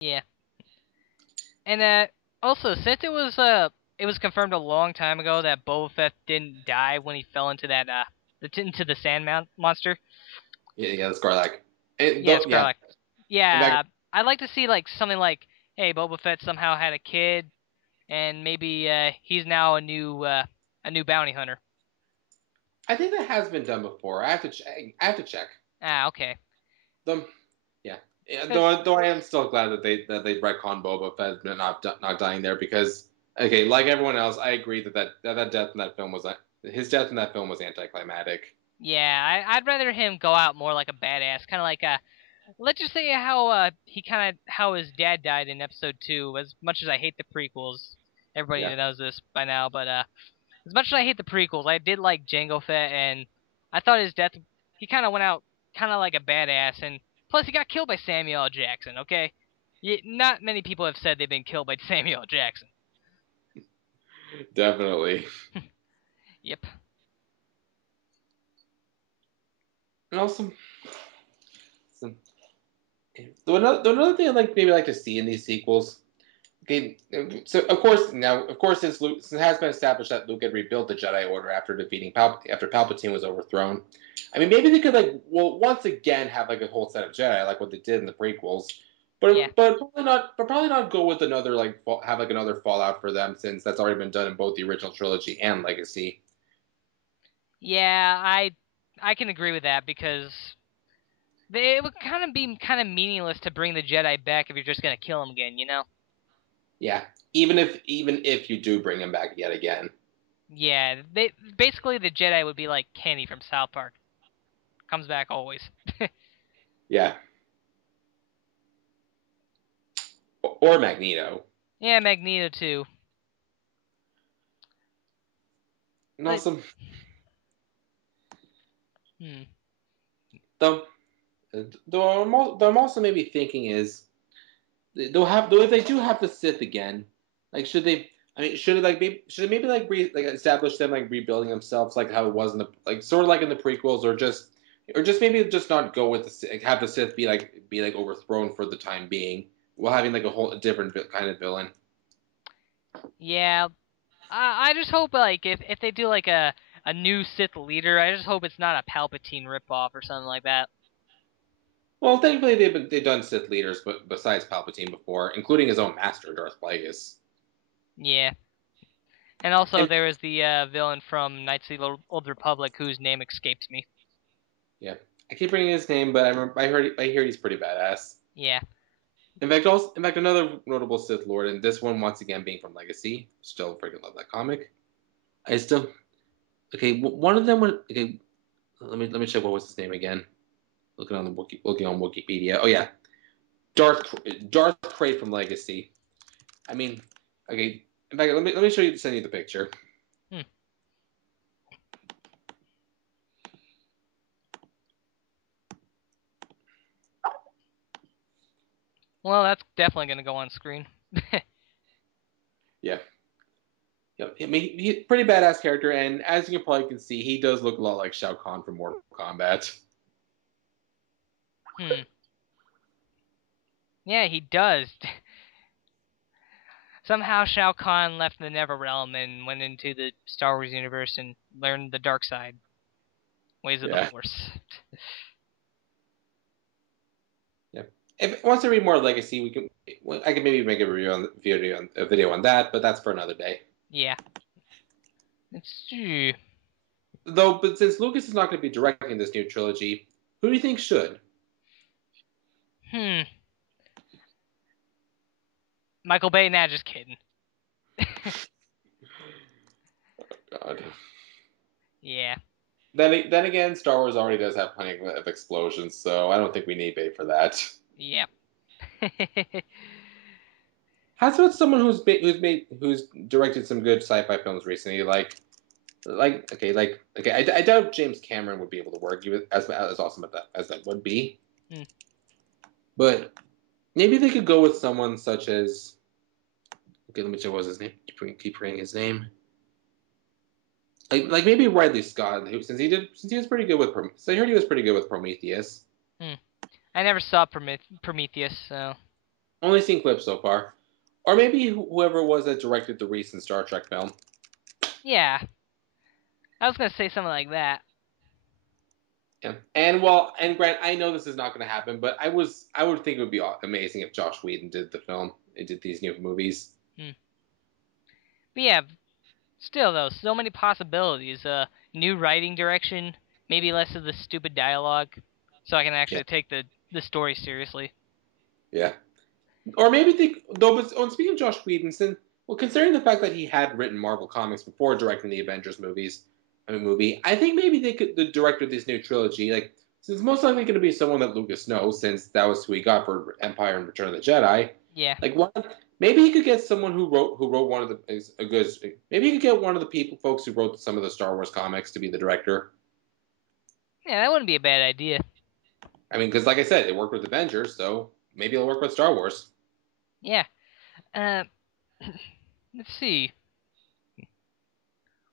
Yeah. And also, since it was confirmed a long time ago that Boba Fett didn't die when he fell into that into the sand monster. Yeah, the Scarlac. And Yeah, yeah, Scarlet. in fact, Yeah, I'd like to see like something like, hey, Boba Fett somehow had a kid, and maybe he's now a new bounty hunter. I think that has been done before. I have to check. I have to check. Ah, okay. Them, yeah. Yeah, Cause though I am still glad that they retcon Boba Fett not dying there because okay, like everyone else, I agree that death in that film was his death in that film was anticlimactic. yeah, I'd rather him go out more like a badass, kind of like let's just say how he kind of how his dad died in episode 2. As much as I hate the prequels, everybody Yeah, knows this by now, but as much as I hate the prequels, I did like Jango Fett, and I thought his death, he kind of went out kind of like a badass, and plus he got killed by Samuel L. Jackson. Okay, not many people have said they've been killed by Samuel L. Jackson. definitely. Yep. And also, some, another thing I'd like to see in these sequels. Okay, so of course, since it has been established that Luke had rebuilt the Jedi Order after defeating after Palpatine was overthrown. I mean, maybe they could once again have like a whole set of Jedi like what they did in the prequels, Yeah. but probably not. But probably not go with another have like another Fallout for them since that's already been done in both the original trilogy and Legacy. Yeah, I can agree with that because it would kind of be kind of meaningless to bring the Jedi back if you're just gonna kill them again, you know? Yeah, even if you do bring him back yet again. Yeah, they basically the Jedi would be like Kenny from South Park. Comes back always. Yeah, or Magneto. Yeah, Magneto too. And But also, hmm. though, though I'm also maybe thinking is they'll have though if they do have the Sith again, like should they? I mean, should they maybe like establish them like rebuilding themselves like how it was in the like sort of like in the prequels or just maybe just not go with have the Sith be like overthrown for the time being while having like a whole different kind of villain. Yeah, I just hope like if they do like a new Sith leader, I just hope it's not a Palpatine ripoff or something like that. Well, thankfully they've done Sith leaders, but besides Palpatine before, including his own master Darth Plagueis. Yeah, and also And there was the villain from Knights of the Old Republic whose name escapes me. yeah, I keep bringing his name, but I hear he's pretty badass. Yeah. In fact, another notable Sith Lord, and this one once again being from Legacy. Still freaking love that comic. I still okay. One of them went okay. Let me check what was his name again. Looking on Wikipedia. Oh yeah, Darth Krayt from Legacy. I mean, okay. In fact, let me send you the picture. Hmm. Well, that's definitely gonna go on screen. Yeah, yeah. I mean, he's a pretty badass character, and as you probably can see, he does look a lot like Shao Kahn from Mortal Kombat. Hmm. Yeah, he does. Somehow Shao Kahn left the Never Realm and went into the Star Wars universe and learned the dark side, ways of the Yeah, Force. yeah. If wants to read more Legacy, we can. I can maybe make a video on that, but that's for another day. Yeah. Let's see. Though, but since Lucas is not going to be directing this new trilogy, who do you think should? Hmm. Michael Bay? Nah, just kidding. God. Yeah. Then again, Star Wars already does have plenty of explosions, so I don't think we need Bay for that. Yep. How's about someone who's directed some good sci-fi films recently, okay, I doubt James Cameron would be able to work as awesome as that would be, Hmm. but maybe they could go with someone such as okay, let me check what was his name. Keep reading his name. Like maybe Ridley Scott, since he was pretty good with so I heard he was pretty good with Prometheus. Hmm. I never saw Prometheus, so. Only seen clips so far. Or maybe whoever it was that directed the recent Star Trek film. Yeah, I was gonna say something like that. Yeah. And Grant, I know this is not going to happen, but I would think it would be amazing if Josh Whedon did the film and did these new movies. Hmm. But yeah, still though, so many possibilities. New writing direction, maybe less of the stupid dialogue, so I can Yeah. actually take the story seriously. Yeah. Or maybe they though. But speaking of Josh Whedon, well, considering the fact that he had written Marvel comics before directing the Avengers movie, I think maybe they could the director of this new trilogy, like since it's most likely going to be someone that Lucas knows, since that was who he got for Empire and Return of the Jedi. Yeah, Like one, maybe he could get someone who wrote one of the is a good. Maybe he could get one of the folks who wrote some of the Star Wars comics to be the director. yeah, that wouldn't be a bad idea. I mean, because like I said, it worked with Avengers, so maybe it'll work with Star Wars. Yeah. Uh, let's see.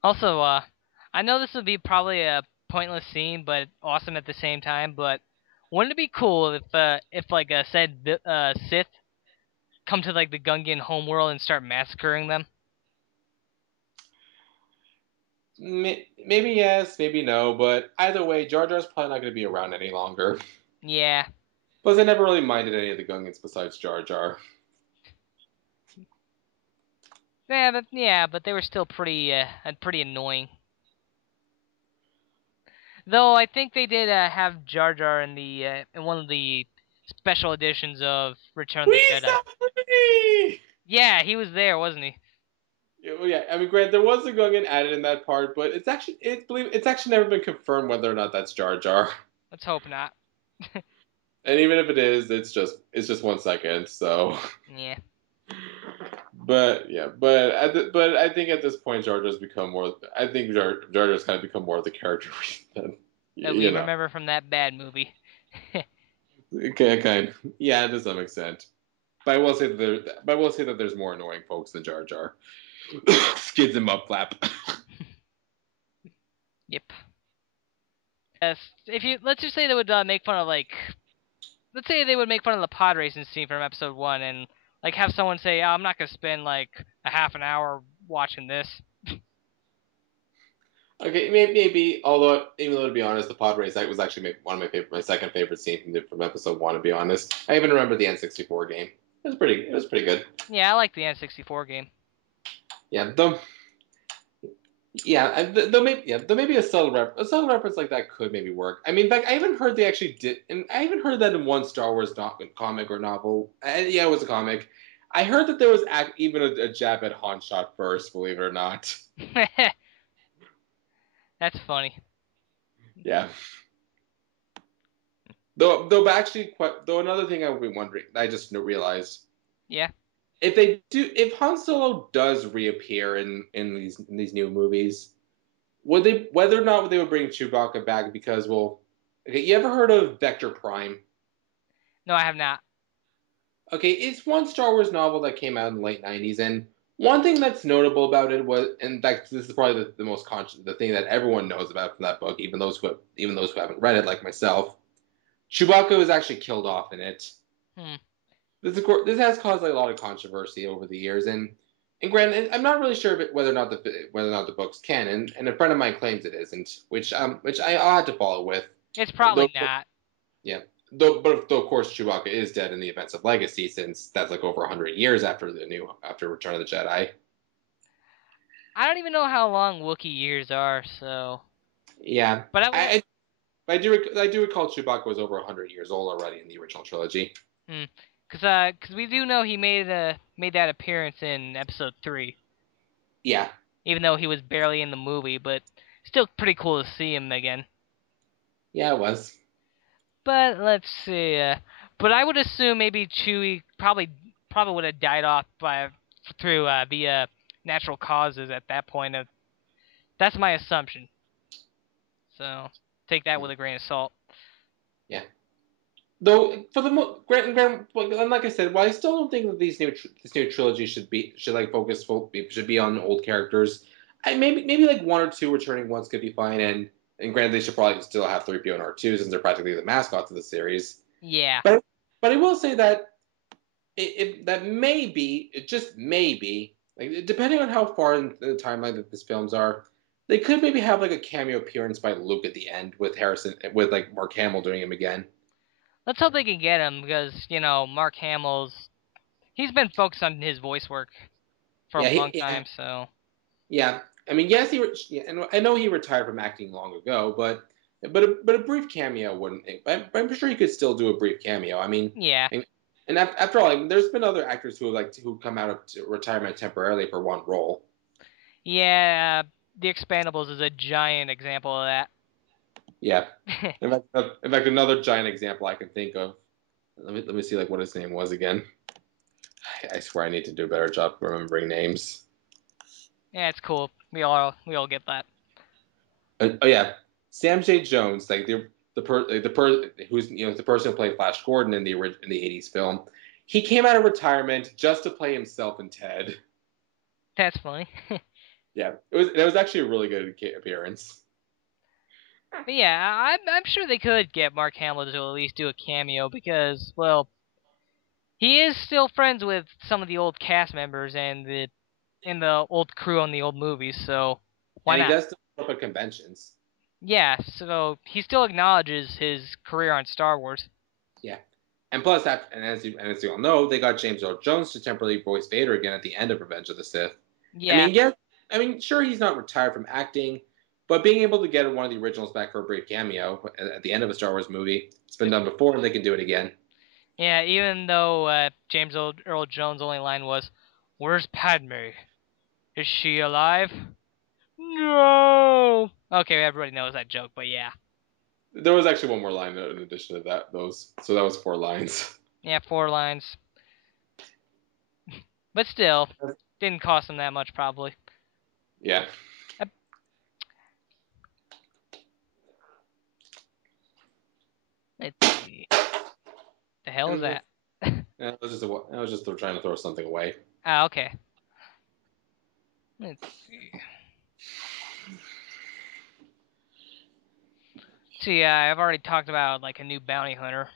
Also, I know this would be probably a pointless scene, but awesome at the same time. But wouldn't it be cool if like said Sith come to like the Gungan homeworld and start massacring them? Maybe yes, maybe no, but either way, Jar Jar's probably not going to be around any longer. Yeah, Plus, I never really minded any of the Gungans besides Jar Jar. but they were still pretty annoying. Though I think they did have Jar Jar in the in one of the special editions of Return of the Please Jedi. stop me! Yeah, he was there, wasn't he? Yeah, I mean, Grant, there was a Gungan added in that part, but it's actually never been confirmed whether or not that's Jar Jar. Let's hope not. And even if it is, it's just 1 second. So, Yeah, but yeah, but I think at this point, Jar Jar's become more. I think Jar Jar's kind of become more of the character than that we you know. remember from that bad movie. Okay, kind. Yeah, to some extent. But I will say that there's more annoying folks than Jar Jar. Skids and Mudflap. Yep. Yes, if you let's just say they would make fun of like let's say they would make fun of the pod racing scene from episode 1 and like have someone say, "Oh, I'm not gonna spend like a half an hour watching this." Okay, maybe. Although, even though to be honest, the pod race was actually one of my second favorite scenes from episode one. To be honest, I even remember the N64 game. It was pretty good. Yeah, I like the N64 game. Yeah, though. Though maybe a subtle reference like that could maybe work. I mean, in fact, I even heard they actually did, and I even heard that in one Star Wars comic or novel. Yeah, it was a comic. I heard that there was even a jab at Han shot first. Believe it or not. That's funny. Yeah. Though, actually, though another thing I would be wondering, I just realized Yeah. if Han Solo does reappear in these new movies, would they whether or not they would bring Chewbacca back because well, okay, you ever heard of Vector Prime? No, I have not. Okay, it's one Star Wars novel that came out in the late '90s, and one thing that's notable about it was, in fact, this is probably the most the thing that everyone knows about from that book, even those who haven't read it, like myself. Chewbacca was actually killed off in it. Hmm. This has caused like, a lot of controversy over the years, and granted, I'm not really sure whether or not the book's canon, and a friend of mine claims it isn't, which I'll have to follow with. It's probably Though, not. yeah, though of course Chewbacca is dead in the events of Legacy, since that's like over 100 years after Return of the Jedi. I don't even know how long Wookiee years are, so. Yeah, But I will. I do recall Chewbacca was over 100 years old already in the original trilogy. Hmm. Cause we do know he made that appearance in episode 3, Yeah, even though he was barely in the movie, but still pretty cool to see him again. yeah, it was. But let's see. But I would assume maybe Chewie probably would have died off through via natural causes at that point. That's my assumption. So take that with a grain of salt. Yeah. Though for the and like I said, while I still don't think that this new trilogy should like should be on old characters, maybe like one or two returning ones could be fine, and granted they should probably still have 3PO and R2 since they're practically the mascots of the series. Yeah. But I will say that that may be, it just may be, like depending on how far in the timeline that these films are, they could maybe have like a cameo appearance by Luke at the end with Harrison, with like Mark Hamill doing him again. Let's hope they can get him because Mark Hamill's he's been focused on his voice work for a Yeah, long time. So yeah. I mean, yes, yeah, and I know he retired from acting long ago, but a brief cameo wouldn't. I'm sure he could still do a brief cameo. I mean, yeah, and after all, I mean, there's been other actors who who come out of retirement temporarily for one role. yeah. The Expandables is a giant example of that. Yeah. In fact, another giant example I can think of. Let me see like what his name was again. I swear I need to do a better job remembering names. Yeah, it's cool. We all get that. Oh yeah, Sam J. Jones, like the who's the person who played Flash Gordon in the '80s film. He came out of retirement just to play himself in Ted. That's funny. Yeah, it was actually a really good appearance. But yeah, I'm sure they could get Mark Hamill to at least do a cameo because, well, he is still friends with some of the old cast members and the old crew on the old movies, so why And he not? does still show up at conventions. Yeah, so he still acknowledges his career on Star Wars. Yeah. And plus, as you all know, they got James Earl Jones to temporarily voice Vader again at the end of Revenge of the Sith. I Yeah, mean, yeah, I mean, sure, he's not retired from acting, but being able to get one of the originals back for a brief cameo at the end of a Star Wars movie, it's been done before, and they can do it again. yeah. Even though James Earl Jones' only line was, "Where's Padme? Is she alive?" No. Okay, everybody knows that joke, but yeah, There was actually one more line in addition to that; those, so that was 4 lines. yeah, 4 lines, but still, didn't cost him that much probably. Yeah. Uh, Let's see, the hell is And that? I was just trying to throw something away. Ah, okay. Let's see. So yeah, I've already talked about like a new bounty hunter,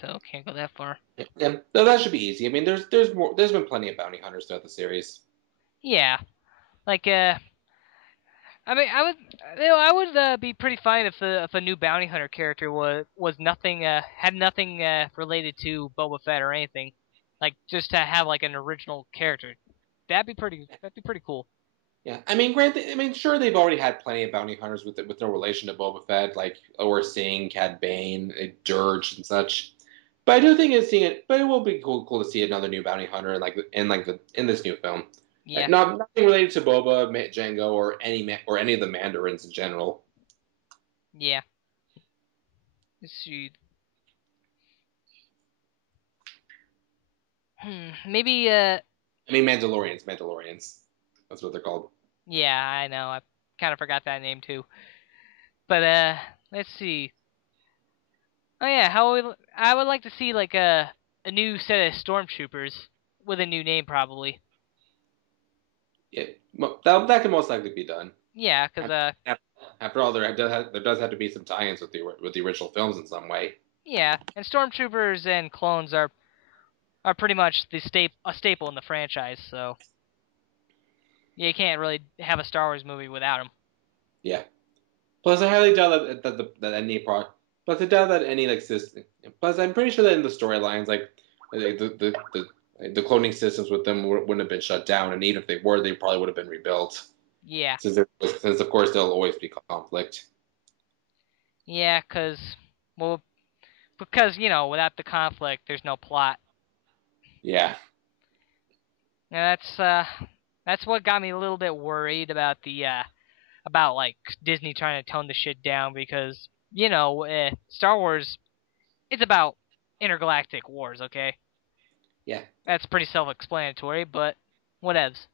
so can't go that far. Yeah, no, that should be easy. I mean, there's been plenty of bounty hunters throughout the series. Yeah, like I mean, I would be pretty fine if a new bounty hunter character was nothing had nothing related to Boba Fett or anything, like just to have like an original character. That'd be pretty cool. Yeah, I mean, granted, I mean, sure, they've already had plenty of bounty hunters with no relation to Boba Fett, like Or Singh, Cad Bane, Dirge, and such. But I do think it's seeing it. But it will be cool to see another new bounty hunter in this new film. Yeah, Not nothing related to Boba, Django, or any of the Mandarins in general. yeah. Let's see. Maybe I mean, Mandalorians. That's what they're called. yeah, I know. I kind of forgot that name too. But let's see. Oh yeah, I would like to see like a new set of stormtroopers with a new name probably. Yeah, that can most likely be done. Yeah, cuz After all, there does have to be some tie-ins with the original films in some way. yeah, and stormtroopers and clones are pretty much a staple in the franchise, so yeah, you can't really have a Star Wars movie without them. Yeah. Plus, I highly doubt that any pro. Plus, I doubt that any like system. Plus, I'm pretty sure that in the storylines, like the cloning systems with them wouldn't have been shut down, and even if they were, they probably would have been rebuilt. Yeah. Since of course there'll always be conflict. Yeah, well because without the conflict there's no plot. Yeah. And that's what got me a little bit worried about the about like Disney trying to tone the shit down because Star Wars it's about intergalactic wars, okay? Yeah. That's pretty self-explanatory, but whatevs.